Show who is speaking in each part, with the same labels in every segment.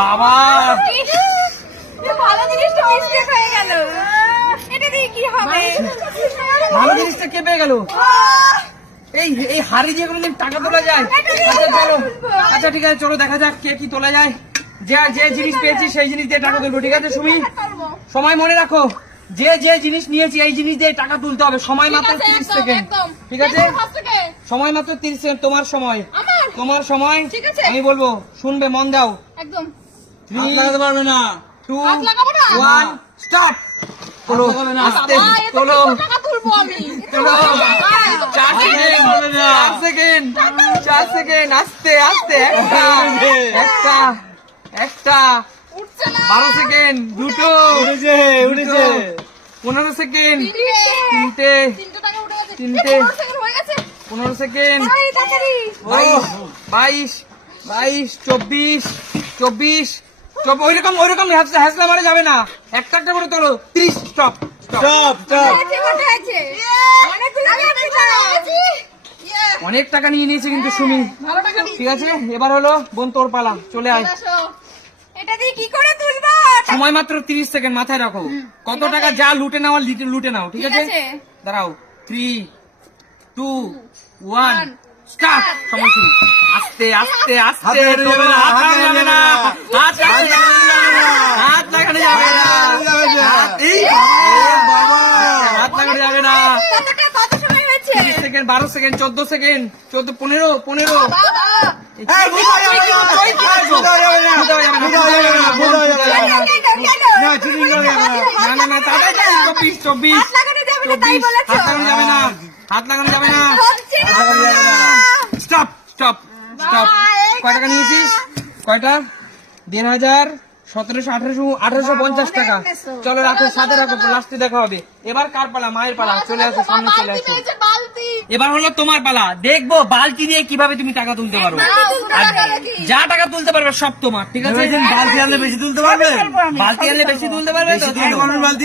Speaker 1: বাবা।
Speaker 2: ভালো জিনিসটা মিস্টেক হয়ে গেল। এটা দিয়ে কি হবে?
Speaker 1: ভালো জিনিসটা কে পেয়ে গেল? এই এই হাড়ি দিয়ে কোনোদিন টাকা তোলা যায়? আচ্ছা চলো। আচ্ছা ঠিক আছে চলো দেখা যাক কে কি তোলা যায়। যে যে জিনিস পেয়েছি সেই জিনিস দিয়ে টাকা তুলবো ঠিক আছে সুমি? সময় মনে রাখো যে যে জিনিস নিয়েছি এই জিনিস দিয়ে টাকা তুলতে হবে। সময় মাত্র তিরিশ সেকেন্ড। ঠিক আছে। সময় মাত্র তিরিশ সেকেন্ড তোমার সময়। তোমার সময়।
Speaker 2: ঠিক আছে।
Speaker 1: আমি বলব শুনবে মন দাও।
Speaker 2: একদম।
Speaker 1: থ্রি
Speaker 3: হাত লাগাতে পারবে না।
Speaker 1: টু
Speaker 2: হাত লাগাবো না?
Speaker 1: ওয়ান স্টপ তোলো। আস্তে তোলো। আস্তে আস্তে। একটা। একটা। একটা। বারো সেকেন্ড। দুটো।
Speaker 3: উঠেছে উঠেছে।
Speaker 1: পনেরো সেকেন্ড।
Speaker 2: তিনটে।
Speaker 1: তিনটে।
Speaker 2: পনেরো হয়ে
Speaker 1: সেকেন্ড। বাইশ। বাইশ। বাইশ। চব্বিশ। চব্বিশ। চব্বিশ ওইরকম ওইরকম হ্যাসলা হ্যাসলা মারা যাবে না। একটা একটা করে তোলো। ত্রিশ স্টপ স্টপ
Speaker 3: স্টপ.
Speaker 1: অনেক টাকা নিয়ে নিয়েছে কিন্তু সুমি।
Speaker 2: ভালো টাকা নিয়েছি।
Speaker 1: ঠিক আছে? এবার হলো বোন তোর পালা। চলে আয়।
Speaker 2: এটা দিয়ে কি করে তুলবো?
Speaker 1: সময় মাত্র তিরিশ সেকেন্ড মাথায় রাখো। কত টাকা যা লুটে নাও লুটে নাও ঠিক আছে?
Speaker 2: আছে।
Speaker 1: দাঁড়াও। থ্রি টু ওয়ান স্টার্ট সময় শুরু আস্তে আস্তে আস্তে
Speaker 3: যাবে না,
Speaker 1: হাত লাগানো যাবে না হাত লাগানো যাবে না হাত লাগানো যাবে না হাত- এই
Speaker 3: বাবা
Speaker 1: হাত লাগানো যাবে না
Speaker 2: কতটা কত সময় হয়েছে
Speaker 1: তিরিশ সেকেন্ড বারো সেকেন্ড চোদ্দ সেকেন্ড চোদ্দ পনেরো পনেরো
Speaker 3: না, না,
Speaker 1: না, তাড়াতাড়ি চব্বিশ চব্বিশ
Speaker 2: হাত লাগানো যাবে না।
Speaker 1: চব্বিশ হাত লাগানো যাবে না। হাত লাগানো যাবে। Stop stop stop.
Speaker 2: বাবা,
Speaker 1: কয় টাকা নিয়েছিস? কয়টা? দেড় হাজার সতেরোশো আঠারোশো আঠারোশো পঞ্চাশ টাকা। চলো রাখো সাথে রাখো লাস্টে দেখা হবে। এবার কার পালা? মায়ের পালা। চলে আসো সামনে চলে আসো। এবার হলো তোমার পালা। দেখব বালতি দিয়ে কীভাবে তুমি টাকা তুলতে পারো? যা টাকা তুলতে পারবে সব তোমার ঠিক আছে?
Speaker 3: বালতি আনলে বেশি তুলতে পারবে?
Speaker 1: বালতি আনলে বেশি তুলতে পারবে?
Speaker 3: বালতি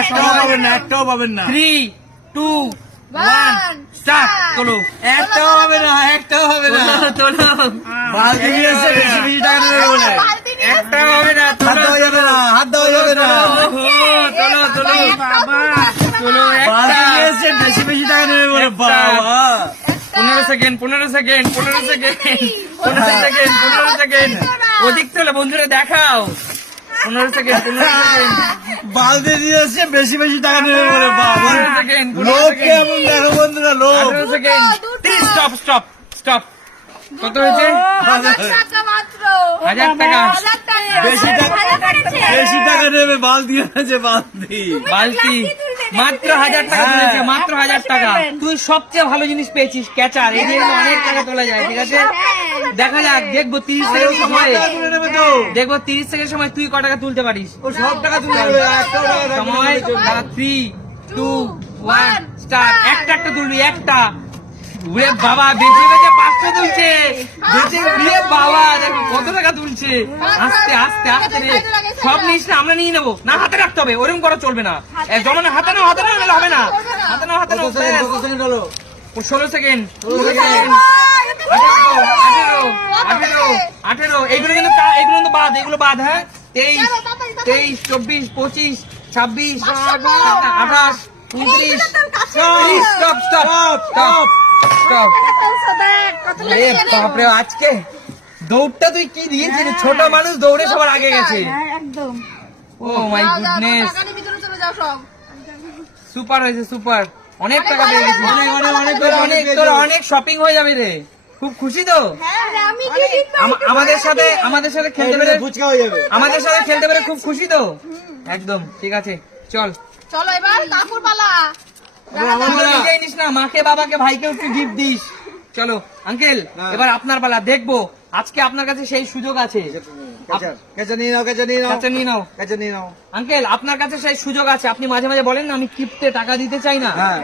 Speaker 3: একটাও পাবেন না একটাও
Speaker 1: থ্রি টু ওয়ান স্টার্ট.
Speaker 3: একটাও হবে না একটাও হবে না।
Speaker 1: তোলো
Speaker 3: বালতি নিয়ে এসে বেশি বেশি টাকা নেবে বলে।
Speaker 2: বালতি
Speaker 1: হবে না
Speaker 3: হাত
Speaker 1: তোলো
Speaker 3: দেওয়া যাবে না হাত দেওয়া যাবে না।
Speaker 1: তোলো তোলো
Speaker 2: বাবা,
Speaker 3: বেশি বেশি টাকা নেবে বলে। বাবা।
Speaker 1: পনেরো সেকেন্ড পনেরো সেকেন্ড পনেরো সেকেন্ড পনেরো সেকেন্ড পনেরো সেকেন্ড ওদিক তোলে বন্ধুরা দেখাও। পনেরো সেকেন্ড পনেরো সেকেন্ড
Speaker 3: বালতি নিয়ে এসে বেশি বেশি টাকা নেবে বলে বাবা।
Speaker 1: পনেরো সেকেন্ড
Speaker 3: লোক কেমন দেখো বন্ধুরা লোক
Speaker 1: সেকেন্ড। স্টপ স্টপ স্টপ কত হয়েছে?
Speaker 2: হাজার টাকা
Speaker 1: হাজার টাকা।
Speaker 3: বেশি টাকা- বেশি টাকা নেবে বালতি এনেছে বালতি।
Speaker 1: বালতি। মাত্র হাজার টাকা
Speaker 3: হ্যাঁ।
Speaker 1: তুলেছে মাত্র হাজার টাকা। তুই সবচেয়ে ভালো জিনিস পেয়েছিস ক্যাচার। এই দিয়ে অনেক টাকা তোলা যায় ঠিক আছে? দেখা যাক দেখব তিরিশ সেকেন্ড সময়। দেখব তিরিশ সেকেন্ড সময় তুই ক টাকা তুলতে পারিস?
Speaker 3: ও সব টাকা
Speaker 1: সময় থ্রি টু ওয়ান স্টার একটা একটা তুলবি একটা। উড়ে বাবা বেঁচে বেঁচে পাঁচটা তুলছে। বেঁচে উড়ে বাবা দেখো কত টাকা তুলছে। আস্তে আস্তে আস্তে রে। সব নিস না আমরা নিয়ে নেব। না হাতে রাখতে হবে ওরকম করা চলবে না। জমানো হাতে নাও হাতে নাও হবে না। হাতে নাও হাতে নাও ষোলো সেকেন্ড ষোলো
Speaker 3: ষোলো
Speaker 1: সেকেন্ড আঠেরো আঠেরো আঠেরো। এইগুলো কিন্তু এগুলো কিন্তু বাদ এগুলো বাদ হ্যাঁ? তেইশ তেইশ চব্বিশ পঁচিশ ছাব্বিশ আঠাশ উনত্রিশ। ত্রিশ স্টপ স্টপ স্টপ বাপরে আজকে দৌড়টা তুই কি দিয়েছিস? ছোট মানুষ দৌড়ে সবার আগে গেছে।
Speaker 2: একদম।
Speaker 1: Oh my goodness.
Speaker 2: টাকা নিয়ে ভিতরে চলে যাও সব।
Speaker 1: সুপার হয়েছে সুপার। অনেক টাকা পেয়ে গেছিস
Speaker 3: অনেক অনেক অনেক
Speaker 1: অনেক তোর অনেক শপিং হয়ে যাবে রে। খুব খুশি তো?
Speaker 2: হ্যাঁ
Speaker 1: আমাদের সাথে আমাদের সাথে খেলতে পেরে
Speaker 3: ফুচকা হয়ে যাবে।
Speaker 1: আমাদের সাথে খেলতে পেরে খুব খুশি তো? একদম ঠিক আছে। চল।
Speaker 2: চলো এবার কাকুর পালা
Speaker 1: নিস না মাকে বাবাকে ভাইকে একটু গিফট দিস। চলো আঙ্কেল
Speaker 3: হ্যাঁ।
Speaker 1: এবার আপনার পালা দেখব আজকে আপনার কাছে সেই সুযোগ আছে।
Speaker 3: কেঁচা কেঁচা নিয়ে নাও কেঁচা নিয়ে নাও।
Speaker 1: কাছে নিয়ে নাও।
Speaker 3: কেঁচা নিয়ে নাও।
Speaker 1: আঙ্কেল আপনার কাছে সেই সুযোগ আছে। আপনি মাঝে মাঝে বলেন না আমি কিপ্টে টাকা দিতে চাই না।
Speaker 3: হ্যাঁ।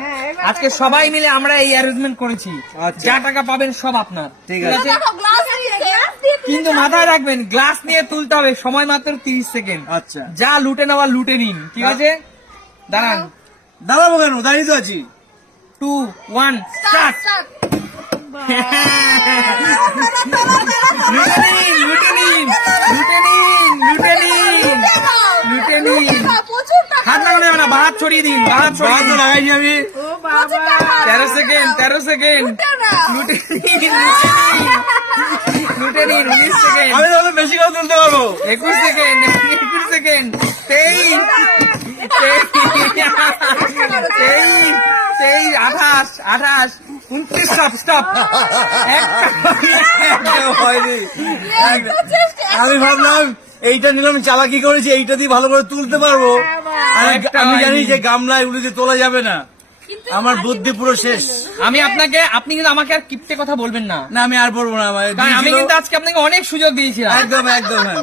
Speaker 1: আজকে সবাই মিলে আমরা এই অ্যারেঞ্জমেন্ট করেছি।
Speaker 3: আচ্ছা।
Speaker 1: যা টাকা পাবেন সব আপনার।
Speaker 3: ঠিক
Speaker 1: আছে।
Speaker 2: দেখো গ্লাস দিয়ে গ্লাস দিয়ে
Speaker 1: কিন্তু মাথায় রাখবেন গ্লাস নিয়ে তুলতে হবে। সময় মাত্র তিরিশ সেকেন্ড।
Speaker 3: আচ্ছা।
Speaker 1: যা লুটে নেওয়া লুটে নিন। ঠিক আছে? দাঁড়ান।
Speaker 3: দাঁড়াবো কেন? দাঁড়িয়ে তো আছি।
Speaker 1: টু ওয়ান স্টার্ট
Speaker 3: ছড়িয়ে
Speaker 1: তেরো সেকেন্ড তেরো সেকেন্ড সেকেন্ড
Speaker 3: আমি বেশি কথা তুলতে পারব।
Speaker 1: একুশ সেকেন্ড একুশ সেকেন্ড তেইশ। তেইশ তেইশ তেইশ আঠাশ আঠাশ উনত্রিশ স্টপ স্টপ
Speaker 3: হয়নি আমি ভাবলাম এইটা নিলাম চালাকি করেছি এইটা দিয়ে ভালো করে তুলতে পারব। আর
Speaker 1: একটা
Speaker 3: আমি জানি যে গামলায় এগুলো দিয়ে তোলা যাবে না। আমার বুদ্ধি পুরো শেষ
Speaker 1: আমি আপনাকে আপনি কিন্তু আমাকে আর কিপ্টে কথা বলবেন না
Speaker 3: না আমি আর বলব না
Speaker 1: আমি কিন্তু আজকে আপনাকে অনেক সুযোগ দিয়েছিলাম
Speaker 3: একদম একদম হ্যাঁ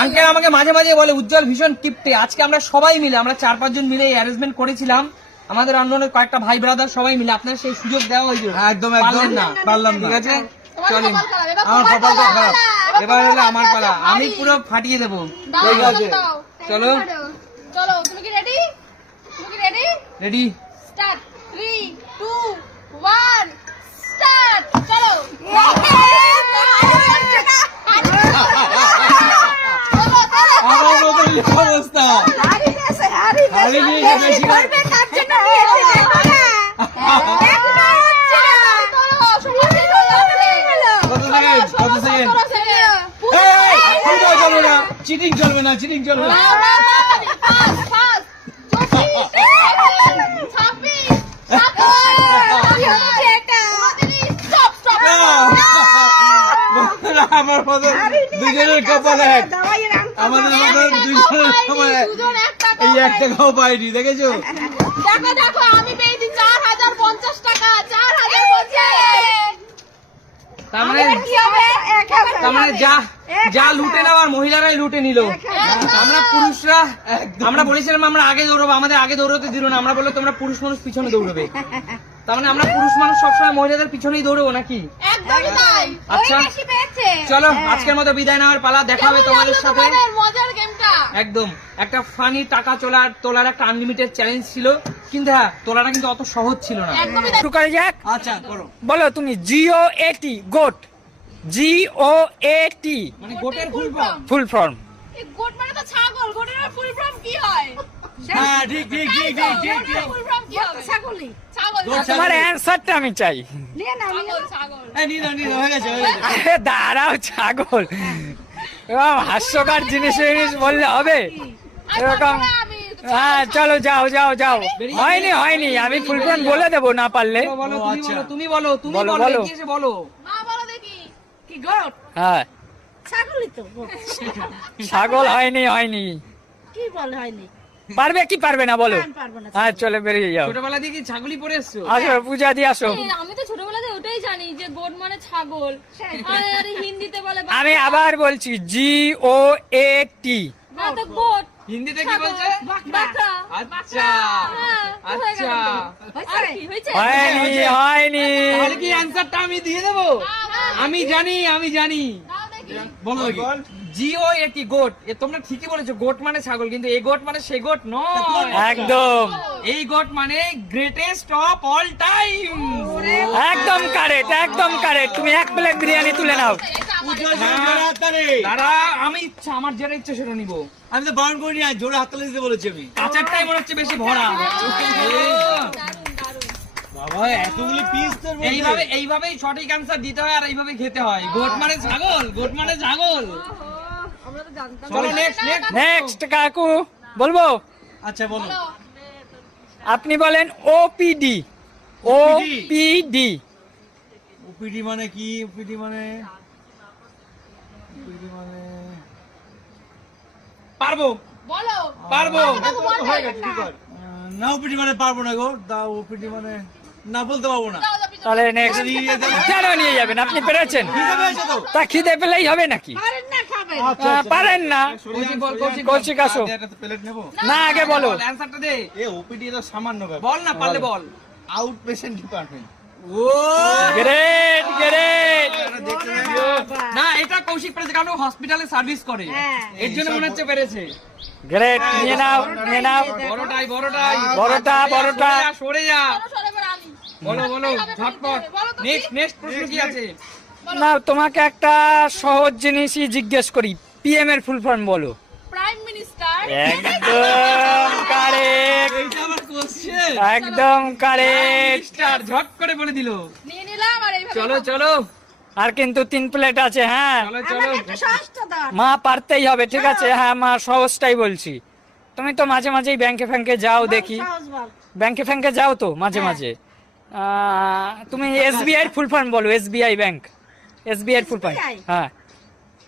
Speaker 1: আঙ্কেল আমাকে মাঝে মাঝে বলে উজ্জ্বল ভীষণ কিপ্টে আজকে আমরা সবাই মিলে আমরা চার পাঁচজন মিলে এই অ্যারেঞ্জমেন্ট করেছিলাম আমাদের অন্য কয়েকটা ভাই ব্রাদার সবাই মিলে আপনার সেই সুযোগ দেওয়া হয়েছিল
Speaker 3: একদম একদম
Speaker 1: না
Speaker 3: পারলাম না
Speaker 1: ঠিক আছে চলেন
Speaker 3: আমার কপালটা খারাপ।
Speaker 1: এবার হলো আমার পালা, আমি পুরো ফাটিয়ে দেবো
Speaker 3: ঠিক আছে।
Speaker 1: চলো।
Speaker 2: চলো তুমি কি রেডি তুমি কি ready
Speaker 1: ready
Speaker 2: start three two one start চলো
Speaker 3: অবস্থা চিটিং চলবে না চিটিং চলবে না আমার মতো দুজনের কপাল এক। আমাদের মতো দুজনের কপাল এই এক। টাকাও পাইনি। দেখেছ?
Speaker 2: দেখো দেখো আমি পেয়েছি চার হাজার পঞ্চাশ টাকা চার হাজার পঞ্চাশ।
Speaker 1: তার মানে
Speaker 2: কি হবে?
Speaker 1: তার মানে যা যা লুটে নেওয়ার মহিলারাই লুটে নিল। পুরুষরা আমরা বলেছিলাম আমরা আগে দৌড়বো আমাদের আগে দৌড়তে দিল না। আমরা বলল তোমরা পুরুষ মানুষ পিছনে দৌড়বে। তার মানে আমরা পুরুষ মানুষ সবসময় মহিলাদের পিছনেই দৌড়বো নাকি? আচ্ছা। চলো আজকের মতো বিদায় নেওয়ার পালা দেখা হবে তোমাদের সাথে।
Speaker 2: তোমাদের মজার গেমটা?
Speaker 1: একদম। একটা ফানি টাকা চলার তোলার একটা আনলিমিটেড চ্যালেঞ্জ ছিল। কিন্তু হ্যাঁ তোলাটা কিন্তু অত সহজ ছিল না।
Speaker 4: শুরু করে যাক।
Speaker 3: আচ্ছা করো
Speaker 4: বলো তুমি জিও এটি গোট জিও এটি
Speaker 1: মানে গোটের full form
Speaker 4: full form
Speaker 2: goat মানে তো ছাগল গোটের ফুল ফর্ম কি হয়?
Speaker 3: হ্যাঁ ঠিক ঠিক ঠিক ঠিক ঠিক ঠিক।
Speaker 2: ফুল ফর্ম কি হবে? ছাগলই। ছাগল।
Speaker 4: তোমার অ্যান্সারটা আমি চাই।
Speaker 2: ছাগল
Speaker 3: এই হয়ে গেছে
Speaker 4: আরে দাঁড়াও ছাগল। হাস্যকর জিনিস জিনিস বললে হবে? এরকম। হ্যাঁ চলো যাও যাও যাও। হয়নি হয়নি আমি ফুল ফর্ম বলে দেবো না পারলে।
Speaker 1: তুমি
Speaker 3: আচ্ছা।
Speaker 1: বলো তুমি বলো তুমি
Speaker 4: বলো,
Speaker 1: বলো
Speaker 4: বলো।
Speaker 1: এগিয়ে এসে বলো।
Speaker 2: মা বলো দেখি। কি গোট
Speaker 4: হ্যাঁ।
Speaker 2: ছাগলই তো
Speaker 4: ছাগল হয়নি হয়নি।
Speaker 2: কি বলে হয়নি?
Speaker 4: পারবে কি পারবে না বলো? হ্যাঁ চলে বেরিয়ে যাও।
Speaker 1: ছোটবেলা দিয়ে কি ছাগলি পরে এসছো?
Speaker 4: আসো পূজা দিয়ে আসো।
Speaker 5: আমি তো ছোটবেলাতে ওটাই জানি যে গোট মানে ছাগল। আর আর হিন্দিতে বলে
Speaker 4: আমি আবার বলছি জি ও এ টি
Speaker 5: না তো গোট
Speaker 1: হিন্দিতে কি বলছে?
Speaker 5: বাঁকা
Speaker 1: আচ্ছা।
Speaker 5: হ্যাঁ, হয়ে
Speaker 1: আচ্ছা।
Speaker 5: তো। কি হয়েছে?
Speaker 4: হয়নি হয়নি।
Speaker 1: তাহলে কি অ্যান্সারটা আমি দিয়ে দেবো? আমি জানি আমি জানি।
Speaker 3: বলো
Speaker 1: জিও এটি গোট? এ তোমরা ঠিকই বলেছ গোট মানে ছাগল কিন্তু এই গোট মানে সে গোট নয়।
Speaker 4: একদম।
Speaker 1: এই গোট মানে গ্রেটেস্ট অফ অল টাইম
Speaker 4: একদম কারেক্ট একদম কারেক্ট তুমি এক প্লেট বিরিয়ানি তুলে নাও।
Speaker 1: দাদা আমি ইচ্ছা আমার যেটা ইচ্ছে সেটা নিবো।
Speaker 3: আমি তো বারণ করিনি জোরে হাততালি দিতে বলেছি আমি।
Speaker 1: কাঁচেরটাই মনে হচ্ছে বেশি ভরা।
Speaker 3: বাবা এতগুলি পিস তোর
Speaker 1: এইভাবে এইভাবেই সঠিক অ্যান্সার দিতে হয় আর এইভাবে খেতে হয়। গোট মানে ছাগল গোট মানে ছাগল। চলো নেক্সট নেক্সট
Speaker 4: নেক্সট কাকু বলব?
Speaker 3: আচ্ছা বলো।
Speaker 4: আপনি বলেন ওপিডি ওপিডি
Speaker 3: ওপিডি মানে কি? ওপিডি মানে? ওপিডি মানে?
Speaker 1: পারব।
Speaker 2: বলো।
Speaker 1: পারব।
Speaker 3: হয়ে না ওপিডি মানে পারব না গো। দা ওপিডি মানে না বলতে পারব না
Speaker 4: তাহলে নেক্সট কেন নিয়ে যাবেন আপনি পেরেছেন
Speaker 3: তো
Speaker 4: খিদে পেলেই হবে নাকি
Speaker 2: পারেন না খাবেন
Speaker 3: আচ্ছা,
Speaker 4: আহ, পারেন না
Speaker 1: কৌশিক
Speaker 4: আসো না আগে বলো
Speaker 1: বল দে
Speaker 3: এ ওপিডি তো সামান্য
Speaker 1: বল না পারলে বল
Speaker 3: out patient department oh
Speaker 4: great great
Speaker 1: না এটা কৌশিক পেরেছে কারণ হসপিটালে সার্ভিস করে এর জন্য মনে হচ্ছে পেরেছে
Speaker 4: গ্রেট নিয়ে নাও নিয়ে নাও
Speaker 1: বড়টাই বড়টাই
Speaker 4: বড়টা, বড়টা।
Speaker 1: সরে যা, সরে যা
Speaker 2: সরে এবার আমি
Speaker 1: বলো বলো ঝটপট নেক্সট নেক্সট প্রশ্ন কি আছে?
Speaker 4: না তোমাকে একটা সহজ জিনিসই জিজ্ঞেস করি। পিএম এর ফুল ফর্ম বলো।
Speaker 2: প্রাইম মিনিস্টার
Speaker 4: একদম কারেক্ট একদম কারেক্ট
Speaker 1: ঝট করে বলে দিল।
Speaker 2: নিয়ে নিলাম আর এইভাবে
Speaker 1: চলো চলো।
Speaker 4: আর কিন্তু তিন প্লেট আছে হ্যাঁ। মা পারতেই হবে ঠিক আছে? হ্যাঁ মা সহজটাই বলছি। তুমি তো মাঝে মাঝেই ব্যাংকে ফ্যাংকে যাও দেখি। ব্যাংকে ফ্যাংকে যাও তো মাঝে মাঝে। আহ, তুমি এসবিআই এর ফুল ফর্ম বলো এসবিআই ব্যাংক এসবিআই এর ফুল ফর্ম হ্যাঁ।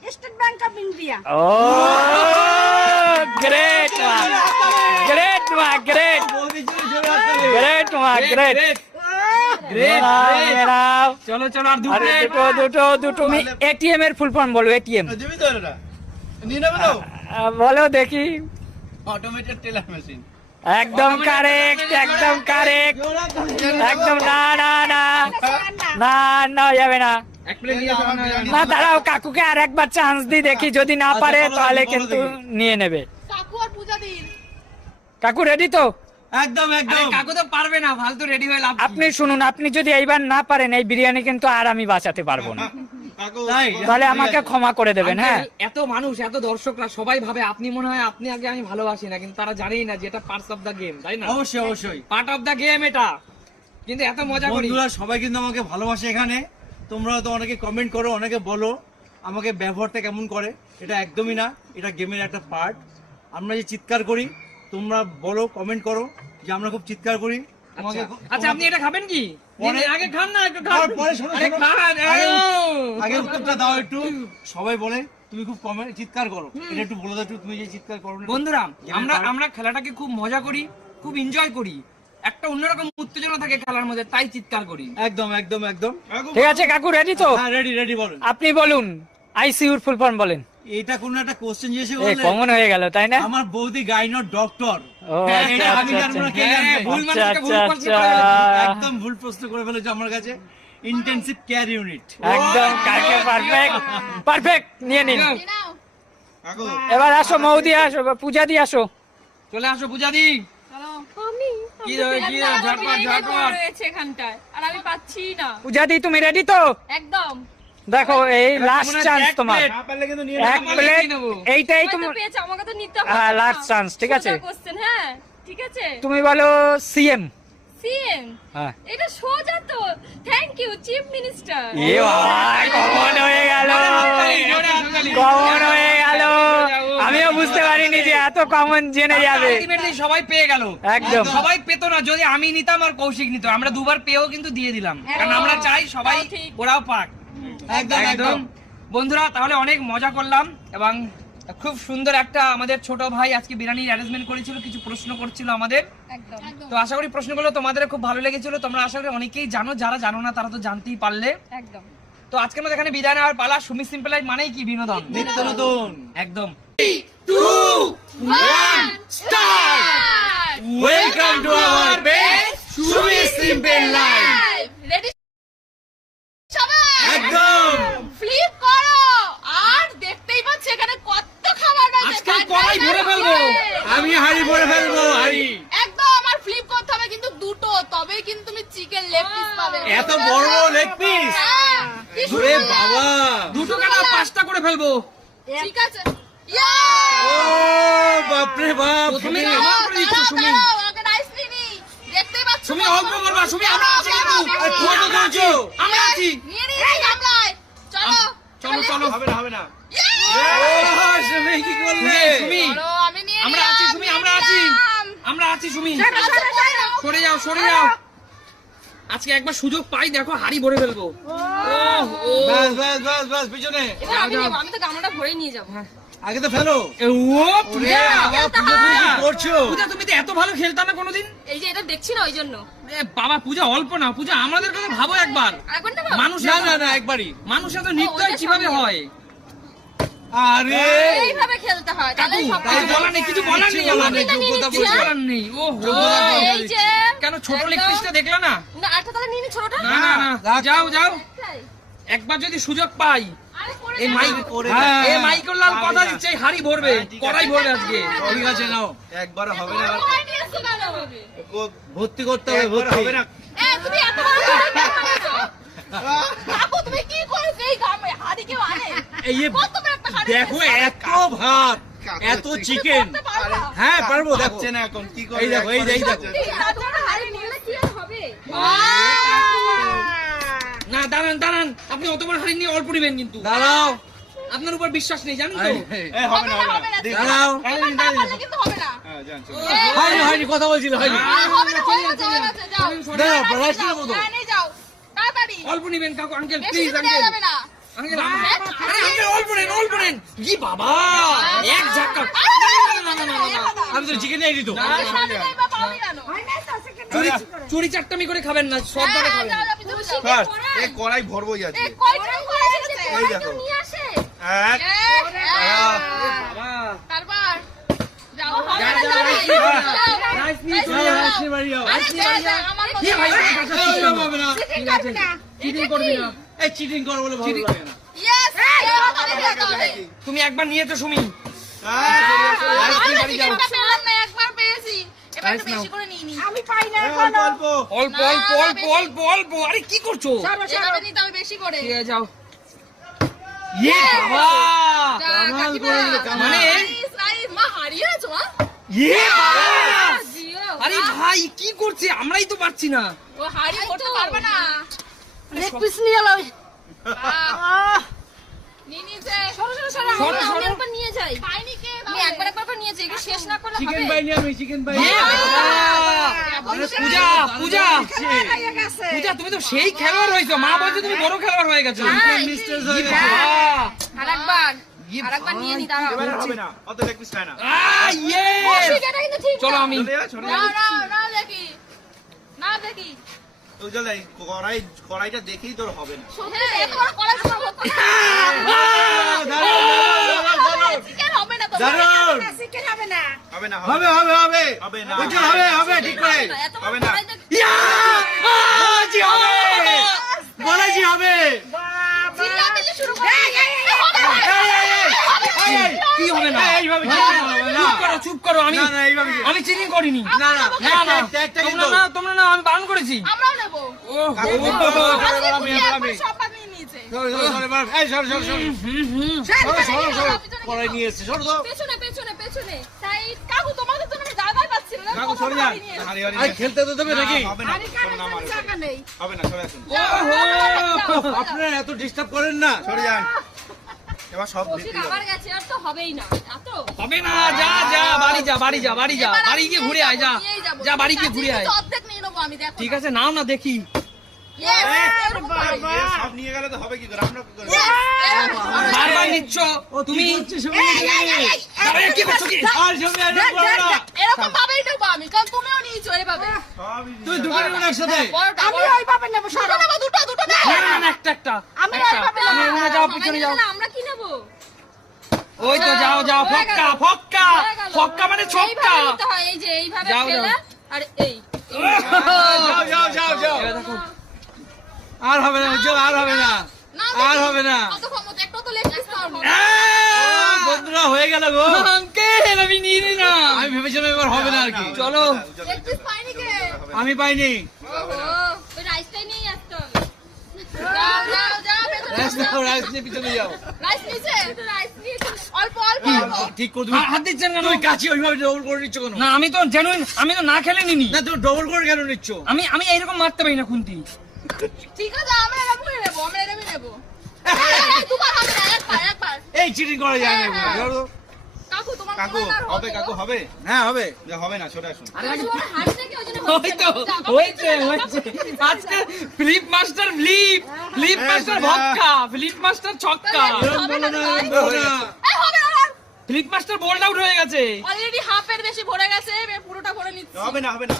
Speaker 6: State bank of India
Speaker 4: oh great মা। গ্রেট মা গ্রেট মা.
Speaker 1: চলো চলো আর।
Speaker 4: দুটো দুটো। দুটো তুমি এটিএম এর ফুল ফর্ম বলো এটিএম বলো দেখি।
Speaker 3: অটোমেটেড টেলার মেশিন
Speaker 4: একদম কারেক্ট একদম কারেক্ট একদম না না না। না না যাবে না।
Speaker 1: না
Speaker 4: দাঁড়াও কাকুকে আর একবার চান্স দিই দেখি। যদি না
Speaker 3: আচ্ছা,
Speaker 4: পারে তাহলে কিন্তু নিয়ে নেবে।
Speaker 2: কাকু আর পূজা দিন।
Speaker 4: কাকু রেডি তো?
Speaker 3: একদম একদম।
Speaker 1: কাকু তো পারবে না ফালতু রেডি হয়ে লাভ
Speaker 4: আপনি শুনুন আপনি যদি এইবার না পারেন এই বিরিয়ানি কিন্তু আর আমি বাঁচাতে পারব না। তাহলে আমাকে ক্ষমা করে দেবেন হ্যাঁ।
Speaker 1: এত মানুষ এত দর্শকরা সবাই ভাবে আপনি মনে হয় আপনি আগে আমি ভালোবাসি না কিন্তু তারা জানেই না যে এটা পার্টস অফ দা গেম তাই না?
Speaker 3: অবশ্যই অবশ্যই।
Speaker 1: পার্ট অফ দা গেম এটা। কিন্তু এত মজা করি।
Speaker 3: বন্ধুরা সবাই কিন্তু আমাকে ভালোবাসে এখানে। তোমরা তো অনেকে কমেন্ট করো অনেকে বলো আমাকে ব্যবহারটা কেমন করে। এটা একদমই না এটা গেমের একটা পার্ট আমরা যে চিৎকার করি তোমরা বলো কমেন্ট করো যে আমরা খুব চিৎকার করি। তোমাকে
Speaker 1: আচ্ছা। আপনি এটা খাবেন কি? আগে খান না একটু খান।
Speaker 3: পরে- পরে শোনো,
Speaker 1: খান
Speaker 3: আগে- উত্তরটা দাও একটু। সবাই বলে তুমি খুব কমেন্ট চিৎকার করো। এটা একটু বলে দাও তুমি যে চিৎকার করো
Speaker 1: বন্ধুরা আমরা আমরা খেলাটাকে খুব মজা করি খুব এনজয় করি। একটা অন্যরকম উত্তেজনা থাকে খেলার মধ্যে তাই চিৎকার করি।
Speaker 3: একদম একদম একদম।
Speaker 4: ঠিক আছে কাকু রেডি তো?
Speaker 3: হ্যাঁ রেডি
Speaker 4: আপনি বলুন আইসিইউর ফুল ফর্ম বলেন।
Speaker 3: এটা কোন একটা কোশ্চেন জিজ্ঞেস
Speaker 4: কমন হয়ে গেল তাই না?
Speaker 3: আমার বৌদি গাইনর ডক্টর
Speaker 4: ও আচ্ছা আচ্ছা আচ্ছা।
Speaker 1: ভুল
Speaker 4: আচ্ছা
Speaker 1: মানুষকে ভুল করে ফেলেছে।
Speaker 3: একদম ভুল প্রশ্ন করে ফেলেছে আমার কাছে। ইন্টেনসিভ কেয়ার ইউনিট
Speaker 4: একদম কাকে পারফেক্ট পারফেক্ট নিয়ে নিন। এবার আসো মৌদি আসো পূজা দি আসো।
Speaker 1: চলে আসো পূজা দি।
Speaker 2: চলো
Speaker 5: আমি
Speaker 1: কি রে- কি রে, ঝটপট ঝটপট।
Speaker 5: রয়েছে এখানটায়। আর আমি পাচ্ছি না।
Speaker 4: পূজা দি তুমি রেডি তো?
Speaker 5: একদম।
Speaker 4: দেখো এই লাস্ট চান্স তোমার।
Speaker 1: plate।
Speaker 3: না পারলে কিন্তু নিয়ে
Speaker 4: এক প্লেট এইটাই তুমি
Speaker 5: আমাকে তো নিতে হবে
Speaker 4: হ্যাঁ, last chance, ঠিক আছে?
Speaker 5: কোশ্চেন হ্যাঁ ঠিক আছে।
Speaker 4: তুমি বলো সিএম
Speaker 5: সিএম
Speaker 4: হ্যাঁ।
Speaker 5: এটা সোজা তো। থ্যাংক ইউ চিফ মিনিস্টার
Speaker 4: এ বাবা কমন হয়ে গেল। কমন হয়ে গেল। আমিও বুঝতে পারিনি যে এত কমন জেনে যাবে।
Speaker 1: সবাই পেয়ে গেল।
Speaker 4: একদম।
Speaker 1: সবাই পেতো না যদি আমি নিতাম আর কৌশিক নিত আমরা দুবার পেয়েও কিন্তু দিয়ে দিলাম। কারণ আমরা চাই সবাই ওরাও পাক।
Speaker 3: একদম
Speaker 1: বন্ধুরা তাহলে অনেক মজা করলাম এবং খুব সুন্দর একটা আমাদের ছোট ভাই আজকে বিরিয়ানির অ্যারেঞ্জমেন্ট করেছিল কিছু প্রশ্ন করছিল আমাদের। তো আশা করি প্রশ্নগুলো তোমাদের খুব ভালো লেগেছিল। তোমরা আশা করি অনেকেই জানো যারা জানো না তারা তো জানতেই পারলে।
Speaker 5: একদম।
Speaker 1: তো আজকের মধ্যে এখানে বিদায় নেওয়ার পালা। সুমি সিম্পল লাইফ মানেই কি? বিনোদন।
Speaker 3: নিত্য নতুন
Speaker 1: একদম
Speaker 3: welcome to our best Sumi simple life
Speaker 2: ready সবাই
Speaker 3: একদম।
Speaker 2: ফ্লিপ করো। আর দেখতেই পাচ্ছ এখানে কত খাবার আছে।
Speaker 1: আজকে কড়াই ভরে ফেলব।
Speaker 3: আমি হাড়ি পরে ফেলব হাড়ি।
Speaker 2: একদম আর ফ্লিপ করতে হবে কিন্তু দুটো। তবেই কিন্তু তুমি চিকেন লেগ পিস পাবে।
Speaker 3: এত বড় লেগ পিস
Speaker 2: হ্যাঁ,
Speaker 3: ওরে বাবা।
Speaker 1: দুটো কাটা পাঁচটা করে ফেলব?
Speaker 2: ঠিক আছে। ইয়া!
Speaker 3: ও বাপ
Speaker 1: প্রথমে
Speaker 2: দাঁড়াও,
Speaker 1: আমার করে সুমি।
Speaker 2: দাঁড়াও, আমাকে nice। দেখতেই পাচ্ছ
Speaker 1: সুমি
Speaker 2: তো?
Speaker 1: অল্প সুমি আমরা আছি কিন্তু।
Speaker 3: আরে তুই তো করছ
Speaker 1: আমরা আছি
Speaker 2: নিয়ে নিয়েছি গামলায়। চলো
Speaker 1: চলো চলো
Speaker 3: হবে না হবে না। সুমি কি করলে
Speaker 1: সুমি।
Speaker 2: চলো, আমি নিয়ে
Speaker 1: আমরা আছি সুমি আমরা আছি। আমরা আছি সুমি।
Speaker 2: সরো,
Speaker 1: যাও সরে যাও। আজকে একবার সুযোগ পাই দেখো হাড়ি ভরে ফেলব। ও।
Speaker 3: বাস বাস বাস বাস পিছনে।
Speaker 5: আমি আমি তো গামলাটা ভরে নিয়ে যাব।
Speaker 3: আগে তো ফেলো।
Speaker 1: ও পূজা!
Speaker 3: করছ?
Speaker 1: পূজা তুমি তো এত ভালো খেলতা না কোনোদিন?
Speaker 5: এই যে এটা দেখছি না ওই জন্য
Speaker 1: বাবা পূজা অল্প না পূজা আমাদের কথা ভাবো একবার। মানুষ
Speaker 3: না না না একবারই।
Speaker 1: মানুষ এত নৃত্য কীভাবে হয়?
Speaker 3: আরে!
Speaker 5: এইভাবে খেলতে হয় তাহলে
Speaker 1: কাকু
Speaker 5: সব
Speaker 1: কিছু বলার নেই কিছু বলার নেই
Speaker 3: যোগ্যতা।
Speaker 1: বলার নেই।
Speaker 5: এই যে
Speaker 1: কেন ছোট লেগ পিসটা দেখলা না?
Speaker 5: না আরেকটা তাহলে নিয়ে ছোটটা।
Speaker 1: না না না। যাও যাও। একবার যদি সুযোগ পাই এই মাইক
Speaker 3: করে
Speaker 1: হ্যাঁ,
Speaker 3: দেখ।
Speaker 1: এই মাইকেল লাল কথা দিচ্ছে এই হাড়ি ভরবে
Speaker 3: হ্যাঁ।
Speaker 1: কড়াই ভরবে আজকে।
Speaker 3: ঠিক আছে নাও। একবার হবে না? ভর্তি করতে হবে ভর্তি। হবে না।
Speaker 2: তুমি এত বড় করে কেন করেছ? কাকু, তুমি কি করেছ? এই গামে হাঁড়ি কেউ আনে?
Speaker 3: এই যে
Speaker 2: কত বড় একটা হাঁড়ি
Speaker 3: দেখো এত ভাত এত চিকেন হ্যাঁ পারব দেখো।
Speaker 7: না এখন কি
Speaker 3: এই দেখো এই দেখো
Speaker 1: দাঁড়ান দাঁড়ান আপনি অত বড় হাড়ি নিয়ে অল্প নেবেন কিন্তু
Speaker 3: দাঁড়াও
Speaker 1: আপনার উপর বিশ্বাস নেই জানেন তো
Speaker 3: হবে না হবে না দাঁড়াও
Speaker 2: কিন্তু হবে না
Speaker 3: হয়নি হয়নি কথা বলছিল হয়নি
Speaker 2: হয়ে হ্যাঁ,
Speaker 1: অল্প নেবেন কাকু আঙ্কেল প্লিজ আঙ্কেল
Speaker 2: দেওয়া যাবে না
Speaker 1: আঙ্কেল আরে আঙ্কেল অল্প নেন অল্প নেন কি বাবা এক ঝাক্কা না না না না না
Speaker 3: আমি তো চিকেন নিয়ে দিত
Speaker 1: চুরি চুরি চারটামি করে খাবেন না সব
Speaker 2: হ্যাঁ,
Speaker 1: খাবেন।
Speaker 7: স্যার এই কড়াই
Speaker 2: করে এসেছে?
Speaker 7: এই দেখো। এক
Speaker 2: হ্যাঁ। তারপর। যাও শোনো।
Speaker 1: তুমি একবার নিয়ে তো সুমি।
Speaker 2: আমি
Speaker 6: পাই না
Speaker 7: অল্প অল্প
Speaker 1: অল্প অল্প অল্প অল্প। আরে কি করছ?
Speaker 2: বেশি করে।
Speaker 1: যাও। ইয়ে বাবা। মানে? ইয়ে ভাই কি করছে? আমরাই তো পারছি না।
Speaker 2: ও হারিয়ে করতে পারবে না।
Speaker 6: লেগ পিস নিয়ে।
Speaker 2: সরো, সরো, সরো। যাই। পাইনি কে? আমি একবার একবার করে নিয়েছি। এগুলো শেষ না করলে
Speaker 3: চিকেন বাই নিয়ে আমি চিকেন বাই
Speaker 1: ইয়ে। পূজা পূজা পূজা তুমি তো সেই খেলোয়াড় হয়েছো মা বলছে তুমি বড় খেলোয়াড় হয়ে গেছো
Speaker 2: হ্যাঁ,
Speaker 3: মিস্টার
Speaker 1: ইয়ে
Speaker 2: আরেকবার।
Speaker 1: ইয়ে
Speaker 2: আরেকবার নিয়ে নি, দাঁড়াও।
Speaker 7: এবার হবে না অত লেগ পিস খায় না
Speaker 1: আহ, yes!
Speaker 2: এটা কিন্তু ঠিক
Speaker 1: চলো আমি
Speaker 2: দেখি।
Speaker 7: ওই কড়াই কড়াইটা দেখেই তোর হবে না
Speaker 2: দারুণ চিকেন হবে না
Speaker 6: হবে না
Speaker 7: হবে
Speaker 3: হবে হবে হবে
Speaker 7: না
Speaker 3: হবে হবে ঠিক করে
Speaker 7: হবে না।
Speaker 1: ইয়া! জি হবে!
Speaker 3: বলেছি হবে
Speaker 2: না।
Speaker 3: এই, এই,
Speaker 1: কি হবে না
Speaker 3: এইভাবে
Speaker 1: হ্যাঁ,
Speaker 3: চিকেন হবে না
Speaker 1: চুপ করো চুপ করো আমি
Speaker 3: না না এইভাবে
Speaker 1: আমি চিটিং করিনি
Speaker 3: না না
Speaker 1: না না
Speaker 3: একটা একটা
Speaker 1: তোমরা না আমি বারণ করেছি
Speaker 2: আমরাও নেব।
Speaker 1: ও
Speaker 3: খেলতে তো দেবে নাকি?
Speaker 7: হবে না
Speaker 6: আরে কারণ
Speaker 7: না মারো
Speaker 6: জায়গা নেই।
Speaker 7: হবে না সরে আসুন।
Speaker 1: ওহো।
Speaker 3: আপনারা এত ডিস্টার্ব করেন না।
Speaker 7: সরে যান। এবার সব
Speaker 5: ওষুধ
Speaker 7: দেখতে
Speaker 5: আর তো হবেই না। এত
Speaker 1: হবে না যা যা বাড়ি যা বাড়ি যা বাড়ি যা বাড়ি গিয়ে ঘুরে আয় যা। যা বাড়ি গিয়ে ঘুরে আয়।
Speaker 2: কাছে অর্ধেক নিয়ে নেব আমি দেখো
Speaker 1: ঠিক আছে নাও না দেখি।
Speaker 7: সব নিয়ে গেলে তো হবে কি করে আমরা কি করে।
Speaker 1: বারবার নিচ্ছ তুমি কি করছ কি
Speaker 3: আর জমি আর
Speaker 2: এরকম ভাবেই নেব আমি কারণ তুমিও নিয়েছো এইভাবে
Speaker 3: তুই দুপুরে মানে একসাথে
Speaker 6: আমি
Speaker 2: বড়।
Speaker 6: ওইভাবে নেব সরো
Speaker 2: নেব দুটো দুটো
Speaker 1: না না, না একটা একটা
Speaker 6: আমি
Speaker 1: একটা।
Speaker 6: এইভাবে
Speaker 1: তুমি যাও পিছনে যাও
Speaker 5: আমরা কি নেব
Speaker 1: ওই তো যাও যাও ফক্কা ফক্কা ফক্কা মানে ছক্কা
Speaker 5: হয়, এই যে এইভাবে ফেলে আর এই
Speaker 3: যাও যাও যাও যাও আর হবে না চল আর হবে না।
Speaker 2: না,
Speaker 3: আর হবে না। বন্ধুরা হয়ে গেল গো।
Speaker 1: আঙ্কেল আমি নিয়ে নিলাম।
Speaker 3: আমি ভেবেছিলাম এবার হবে না আর কি।
Speaker 1: চলো?
Speaker 3: আমি পাইনি।
Speaker 1: না আমি তো জেনুইন আমি তো না খেলে নিনি।
Speaker 3: না তুমি ডবল করে কেন নিচ্ছ?
Speaker 1: আমি আমি এইরকম মারতে পারি না খুন্তি।
Speaker 2: ঠিক আছে, আমরা এরকম করে নেব, আমরা এরকমই নেব। এই, এই, দুবার হবে না, একবার, একবার।
Speaker 3: এই চিটিং করা যায় না
Speaker 2: হ্যাঁ।
Speaker 3: ধরো তো।
Speaker 2: কাকু, তোমার
Speaker 7: কাকু
Speaker 2: আর
Speaker 7: হবে কাকু হবে?
Speaker 3: হবে।
Speaker 7: যে হবে না সরে আসুন।
Speaker 5: ওর হাত থেকে ওই জন্য
Speaker 1: ওই তো হয়েছে হয়েছে আজকে flip master flip flip master ভক্কা flip master ছক্কা।
Speaker 3: এরকম বলো না এরকম বলো না
Speaker 2: এই, হবে না, হবে না।
Speaker 1: ফ্লিপ মাস্টার বোল্ড আউট গেছে।
Speaker 2: অলরেডি হাফের বেশি ভরে গেছে পুরোটা ভরে নিচ্ছি।
Speaker 7: হবে না হবে না।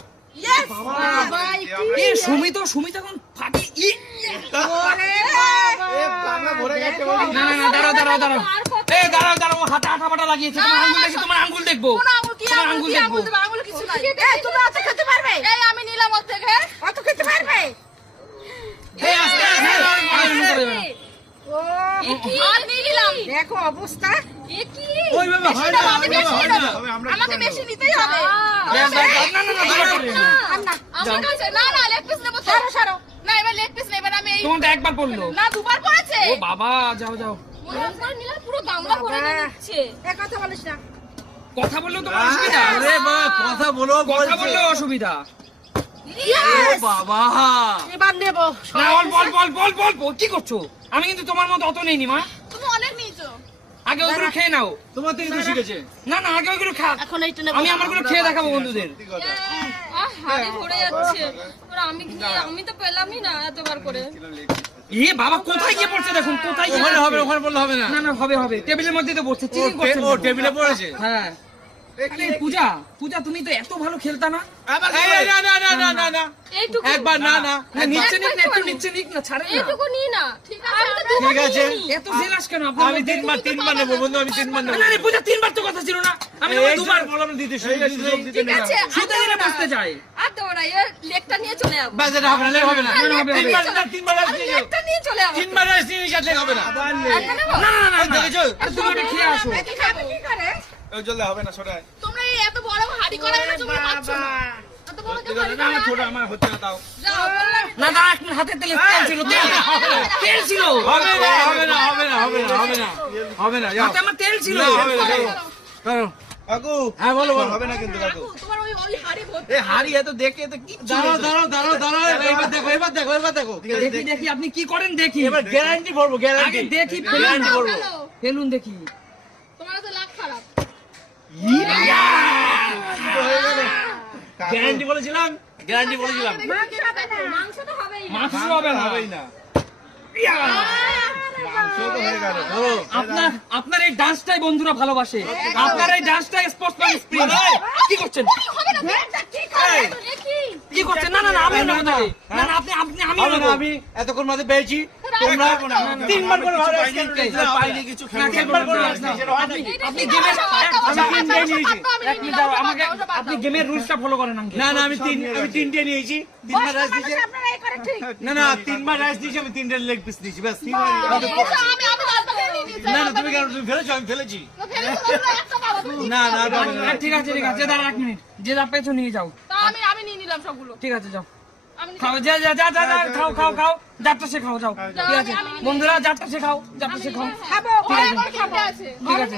Speaker 1: সুমিত সুমিত এখন আঙ্গুল দেখি তোমার আঙ্গুল দেখব
Speaker 2: কোন কি আঙুল
Speaker 1: আঙ্গুল
Speaker 2: আঙুল কিছু নাই
Speaker 6: তুমি অত খেতে পারবে
Speaker 2: আমি নিলাম ওর থেকে
Speaker 6: অত খেতে পারবে দেখো অবস্থা
Speaker 3: হয় হয়
Speaker 2: আমাকে বেশি নিতেই হবে
Speaker 1: না, না, না, না, না, না, দরকার নেই।
Speaker 6: আর না
Speaker 2: আমার কাছে না না লেগ পিস এবার লেগ পিস নেবেন আমি এই
Speaker 1: তোমারটা একবার পড়ল।
Speaker 2: না দুবার পড়েছে।
Speaker 1: ও বাবা যাও যাও।
Speaker 5: করে পুরো গামলা ভরে দিচ্ছে
Speaker 6: এক কথা বলিস না।
Speaker 1: কথা বললেও তোমার অসুবিধা?
Speaker 3: আরে বাবা কথা বলো
Speaker 1: কথা। বললেও অসুবিধা? বাবা।
Speaker 6: এবার নেব।
Speaker 1: না বল বল বল বল বল কি করছ? আমি কিন্তু তোমার মতো অত নেইনি মা। আগে ওইগুলো খেয়ে নাও।
Speaker 3: তোমার থেকে তো শিখেছে।
Speaker 1: না না আগে ওইগুলো খা।
Speaker 6: এখন এইটা নেব।
Speaker 1: আমি আমারগুলো খেয়ে দেখাবো বন্ধুদের।
Speaker 5: আহ হাড়ি ভরে যাচ্ছে। আমি আমি তো পেলামই না এতবার করে।
Speaker 1: এ বাবা কোথায় গিয়ে পড়ছে দেখুন কোথায় গিয়ে
Speaker 3: হবে ওখানে বললে হবে না।
Speaker 1: না না হবে হবে। টেবিলের মধ্যে তো করছে
Speaker 3: ও টেবিলে পড়েছে?
Speaker 1: হ্যাঁ। পূজা পূজা তুমি তো এত ভালো খেলতা না?
Speaker 3: এই, না না না না না না।
Speaker 5: এইটুকু।
Speaker 3: একবার না না।
Speaker 1: না, নিক না একটু নিচ্ছে নিক না ছাড়েন না।
Speaker 5: এইটুকু নিই না। ঠিক আছে
Speaker 3: ঠিক আছে।
Speaker 1: এত জেলাস কেন আপনার
Speaker 3: আমি তিনবার তিনবার নেব বন্ধু আমি তিনবার নেব।
Speaker 1: না পূজা তিনবার তো কথা ছিল না। আমি
Speaker 3: দুবার
Speaker 1: দুবার
Speaker 3: বললাম দিতে
Speaker 5: ঠিক আছে
Speaker 1: শুতে দিলে বসতে চাই
Speaker 5: আর দৌড়াই এবার নিয়ে চলে যাব।
Speaker 3: ব্যাস এটা হবে না হবে না।
Speaker 1: না, না, হবে।
Speaker 3: তিনবার না তিনবার রাইস নিয়ে
Speaker 5: নিয়ে চলে যাব।
Speaker 3: তিনবার রাইস নিয়ে হবে না।
Speaker 1: না না না না। তুমি খেয়ে আসো।
Speaker 6: কি করে
Speaker 7: ওই জলদি হবে না সরাই
Speaker 2: তোমরা এই এত বড় হাড়ি করা না তোমরা পাচ্ছ না। এত বড় কেউ
Speaker 7: না, ছোট আমার হচ্ছে না তাও
Speaker 2: যাও
Speaker 1: না দাঁড়া হাতে তেল ছিল তেল। তেল ছিল।
Speaker 3: হবে না হবে না হবে না হবে না হবে না হবে না
Speaker 1: হাতে আমার তেল ছিল।
Speaker 3: হবে না যাও।
Speaker 7: কাকু
Speaker 3: হ্যাঁ বলো বলো।
Speaker 7: হবে না কিন্তু কাকু।
Speaker 2: তোমার ওই ওই হাড়ি ভর্তি
Speaker 7: এই হাড়ি এত দেখে তো কি
Speaker 3: দাঁড়াও দাঁড়াও দাঁড়াও দাঁড়াও এবার দেখো এবার দেখো এবার দেখো।
Speaker 1: দেখি দেখি। আপনি কি করেন দেখি।
Speaker 3: এবার গ্যারান্টি ভরবো
Speaker 1: আগে
Speaker 3: গ্যারান্টি
Speaker 1: দেখি ফেলুন
Speaker 3: গ্যারান্টি ভরবো
Speaker 1: ফেলুন দেখি
Speaker 2: তোমার তো লাখ খারাপ
Speaker 3: গ্যারান্টি বলেছিলাম? গ্যারান্টি বলেছিলাম।
Speaker 5: মাংস তো হবেই
Speaker 1: হবে না।
Speaker 7: হবেই হয়ে
Speaker 1: আপনার আপনার এই ডান্সটাই বন্ধুরা ভালোবাসে। আপনার এই ডান্সটাই স্পোর্টসম্যান স্প্রিট কি করছেন?
Speaker 2: হবে না কি করে তো দেখি?
Speaker 1: কি করছেন? না না না আমি না না না না, আপনি আপনি আমি
Speaker 3: হবে না আমি এতক্ষণ মাঝে পেয়েছি। তোমরা তিনবার করে ভালো
Speaker 7: পাইনি পাইনি কিছু
Speaker 1: তিনবার করে
Speaker 7: পারব না।
Speaker 1: আসলাম। আপনি গেমের
Speaker 3: তিনটে নিয়েছি
Speaker 1: এক মিনিট দাঁড়াও, আমাকে আপনি গেমের রুলসটা ফলো করেন
Speaker 3: না না আমি তিন আমি তিনটে নিয়েছি। তিনবার রাইস দিয়েছি।
Speaker 6: আপনারা এই করে ঠিক।
Speaker 3: না না তিনবার রাইস দিয়েছি আমি তিনটে লেগ পিস দিয়েছি ব্যাস
Speaker 2: নিয়েছি
Speaker 3: না না তুমি কেন তুমি ফেলেছো? আমি ফেলেছি। না না না, না, না।
Speaker 1: ঠিক আছে ঠিক আছে দাঁড়া এক মিনিট। যে যা পেয়েছ নিয়ে যাও।
Speaker 2: আমি আমি নিয়ে নিলাম সবগুলো।
Speaker 1: ঠিক আছে যাও। খাও যা যা যা যা যা, খাও খাও খাও যাত্রা শেখাও যাও। ঠিক আছে। বন্ধুরা যাত্রা শেখাও যাত্রা শেখাও। ঠিক আছে।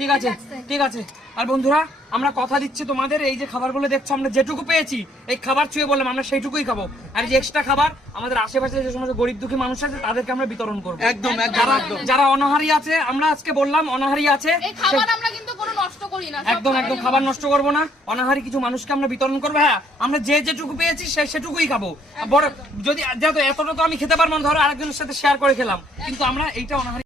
Speaker 1: ঠিক আছে ঠিক আছে। আর বন্ধুরা আমরা কথা দিচ্ছি তোমাদের এই যে খাবারগুলো দেখছ আমরা যেটুকু পেয়েছি এই খাবার ছুঁয়ে বললাম আমরা সেইটুকুই খাব। আর এই যে এক্সট্রা খাবার আমাদের আশেপাশে যে সমস্ত গরিব দুঃখী মানুষ আছে তাদেরকে আমরা বিতরণ করব।
Speaker 3: একদম একদম
Speaker 1: যারা যারা অনাহারি আছে আমরা আজকে বললাম অনাহারি আছে
Speaker 2: এই খাবার আমরা কিন্তু কোনো নষ্ট করি না সব
Speaker 1: একদম একদম খাবার নষ্ট করব না। অনাহারি কিছু মানুষকে আমরা বিতরণ করব। হ্যাঁ আমরা যে যেটুকু পেয়েছি সে সেটুকুই খাব। বড় যদি যেহেতু এতটা তো আমি খেতে পারব না ধরো আরেকজনের সাথে শেয়ার করে খেলাম। কিন্তু আমরা এইটা অনাহারি